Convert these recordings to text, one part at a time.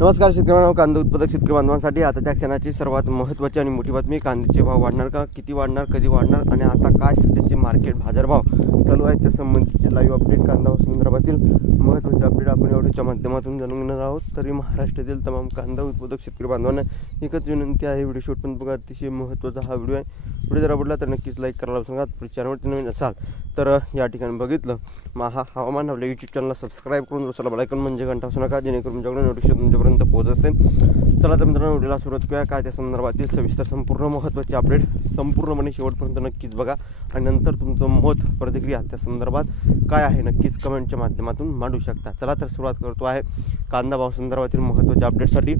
नमस्कार शेतकऱ्यांनो, कांदा उत्पादक शेतकरी बांधवांसाठी आताच्या क्षणाची सर्वात महत्त्वाची आणि मोठी बातमी। कांद्याचे भाव वाढणार का, किती वाढणार, कधी वाढणार आणि आता काय सध्याचे मार्केट बाजारभाव चालू आहे त्या संबंधीचे लाईव्ह अपडेट, कांदा संदर्भातील महत्त्वाचे अपडेट आपण व्हिडिओच्या माध्यमातून जाणून घेणार आहोत। तरी महाराष्ट्रातील तमाम कांदा उत्पादक शेतकरी बांधवांना एकच विनंती आहे, व्हिडिओ शेवटपर्यंत बघा, अतिशय महत्त्वाचा हा व्हिडिओ आहे। व्हिडिओ जर आवडला तर नक्कीच लाईक करायला सांगा। चॅनलवरती नवीन असाल तर या ठिकाणी बघितलं हवामान आपल्या यूट्यूब चॅनलला सबस्क्राईब करून दुसरा बेल आयकॉन म्हणजे घंटा वाजवू नका, जेणेकरून तुमच्याकडे नोटिफिकेशन तुमच्यापर्यंत पोहोचत असते। चला तर मित्रांनो, व्हिडिओला सुरुवात करूया। काय त्या संदर्भातील सविस्तर संपूर्ण महत्त्वाचे अपडेट संपूर्णपणे शेवटपर्यंत नक्कीच बघा आणि नंतर तुमचं मत प्रतिक्रिया त्या संदर्भात काय आहे नक्कीच कमेंटच्या माध्यमातून मांडू शकता। चला तर सुरुवात करतो आहे कांदा भाव संदर्भातील महत्त्वाच्या अपडेटसाठी।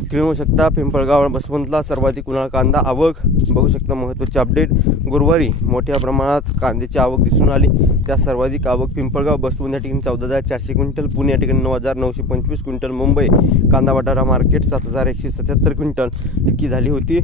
स्क्रीनवर शकता पिंपळगाव बसवंतला सर्वाधिक उन्हाळा कांदा आवक बघू शकता। महत्त्वाचे अपडेट, गुरुवारी मोठ्या प्रमाणात कांद्याची आवक दिसून आली। त्या सर्वाधिक आवक पिंपळगाव बसवंत या ठिकाणी 14,400 क्विंटल, पुणे या ठिकाणी 9,925 क्विंटल, मुंबई कांदा बटाटा मार्केट 7,177 क्विंटल इतकी झाली होती।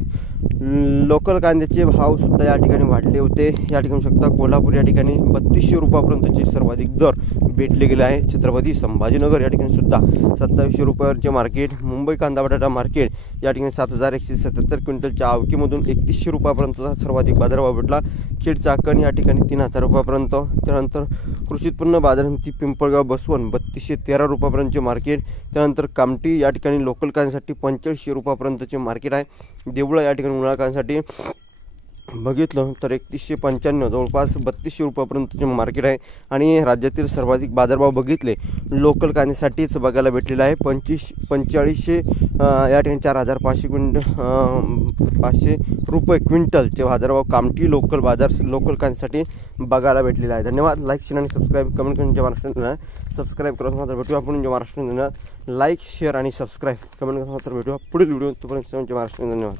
लोकल कांद्याचे भाव सुद्धा या ठिकाणी वाढले होते। या ठिकाणी शकता कोल्हापूर या ठिकाणी 3200 रुपयापर्यंतचे सर्वाधिक दर भेटले गेले आहे। छत्रपती संभाजीनगर या ठिकाणी सुद्धा 2700 रुपयावरचे मार्केट। मुंबई कांदा बटाटा मार्केट या ठिकाणी 7,177 क्विंटलच्या आवकीमधून 3100 रुपयापर्यंतचा सर्वाधिक बाजारभाव भेटला। खेड चाकण या ठिकाणी 3000 रुपयापर्यंत। त्यानंतर कृषी उत्पन्न बाजार समिती पिंपळगाव बसवंत 3213 रुपयापर्यंतचे मार्केट। त्यानंतर कामठी या ठिकाणी लोकल कांद्यासाठी 4500 रुपयापर्यंतचे मार्केट आहे। देवळा या ठिकाणी उन्हाळा कांद्यासाठी बघितलं तर 3195 जवळपास 3200 रुपयापर्यंतचे मार्केट आहे। आणि राज्यातील सर्वाधिक बाजारभाव बघितले लोकल कांद्यासाठीच बघायला भेटलेला आहे। 4500 या ठिकाणी 4500 रुपये क्विंटलचे बाजारभाव कामठी लोकल कांद्यासाठी बघायला भेटलेला आहे। धन्यवाद। लाईक शेअर आणि सबस्क्राईब कमेंट करून महाराष्ट्र सबस्क्राईब करून मात्र भेटूया आपण महाराष्ट्र। लाईक शेअर आणि सबस्क्राईब कमेंट करून मात्र भेटूया पुढील व्हिडिओ। तोपर्यंत महाराष्ट्र धन्यवाद।